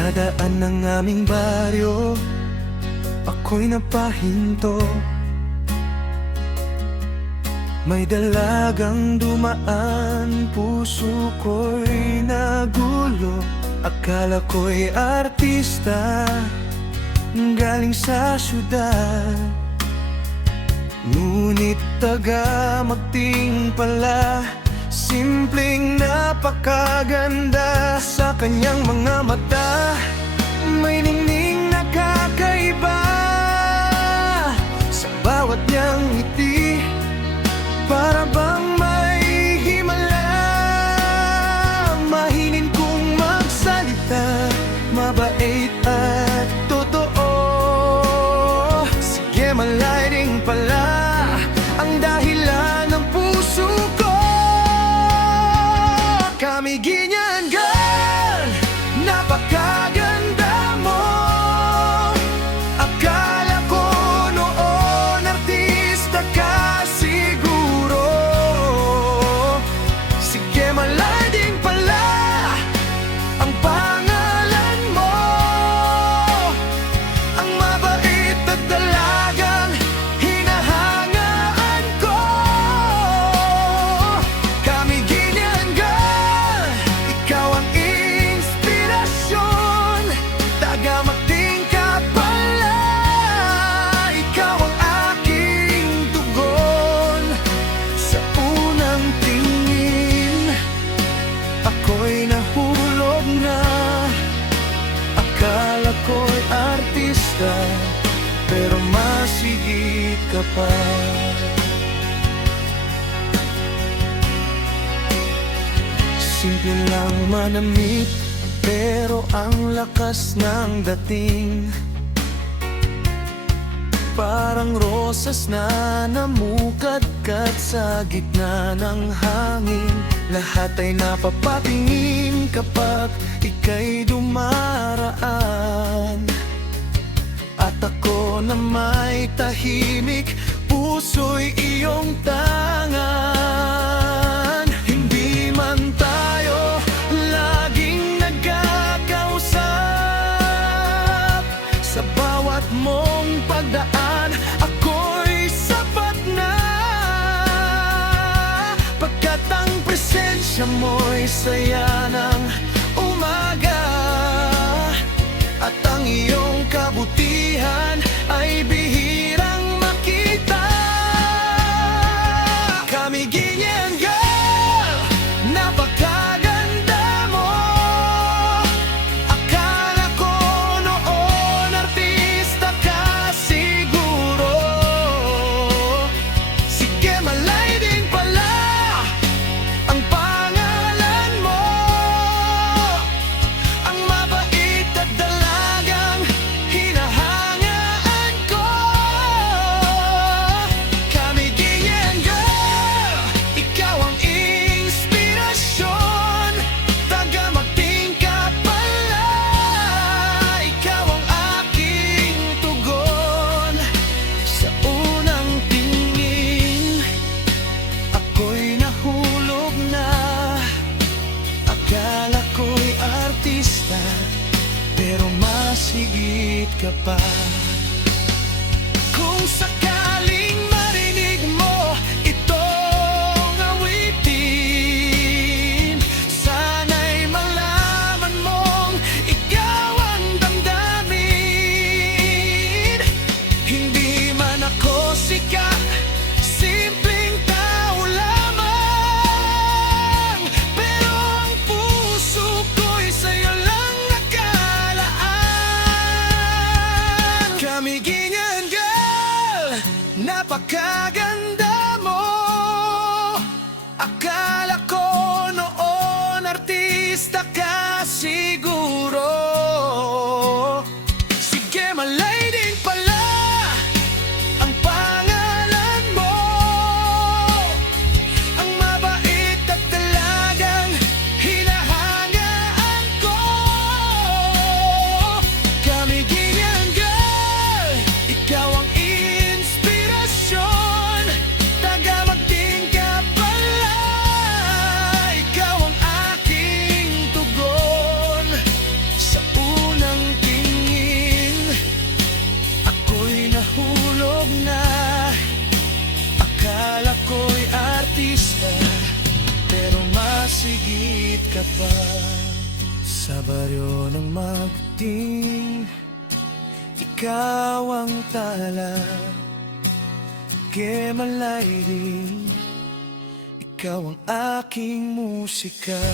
Sa daan ng aming baryo, ako'y napahinto. May dalagang dumaan, puso ko'y nagulo. Akala ko'y artista, galing sa syudad. Ngunit taga-Magting pala, simpleng napakaganda. Sa kanyang mga mata, may ningning na kakaiba. Sa bawat niyang ngiti, para bang may himala. Mahinin kong magsalita, mabait at totoo. Sige, malaking pala ang dahilan ng puso ko. Kami ganyan, girl, napakaganda mo. Akala ko noon artista ka siguro. Sige, malaking pala ang pangalan mo. Ang mabait at dalagang hinahangaan ko. Kami ganyan, girl, ikaw ang inspirasyon. Taga-Magting ka pala, ikaw ang aking tugon. Sa unang tingin, ako'y nahulog na. Akala ko'y artista, pero masigit ka pa. Simple lang manamit, pero ang lakas ng dating. Parang rosas na namukadkad sa gitna ng hangin. Lahat ay napapatingin kapag ika'y dumaraan. At ako na may tahimik, puso'y iyong tangan. Hindi man tayo laging nagkakausap, sa bawat mong pagdaan, ako'y sapat na. Pagkat ang presensya mo'y saya ng umaga, at ang iyong kabutihan ay bihirang makita. Kami ganyan, girl, napakaganda mo. Akala ko noon artista ka siguro. Sige, malay din pala ang pangalan mo. Ang mabait at dalagang hinahangaan ko. Kami ganyan, girl, ikaw ang inspirasyon. Taga-Magting ka pala, ikaw ang aking tugon. Sa unang tingin, ako'y nahulog na. Akala ko'y artista, pero masigit ka pa. Kung sakaling marinig mo itong awitin, sana'y malaman mong ikaw ang damdamin. Hindi man ako sikat, simpleng tao lamang, pero ang puso ko'y sa'yo lang nakalaan. Kami ganyan, girl, napakaganda mo. Akala ko noon artista ka siguro. Sige, malay din pala ang pangalan mo. Ang mabait at dalagang hinahangaan ko. Kami ganyan, girl, ikaw ang inspirasyon. sigit ka pa. Sa baryo ng magting, ikaw ang tala. Kemalay din, ikaw ang aking musika.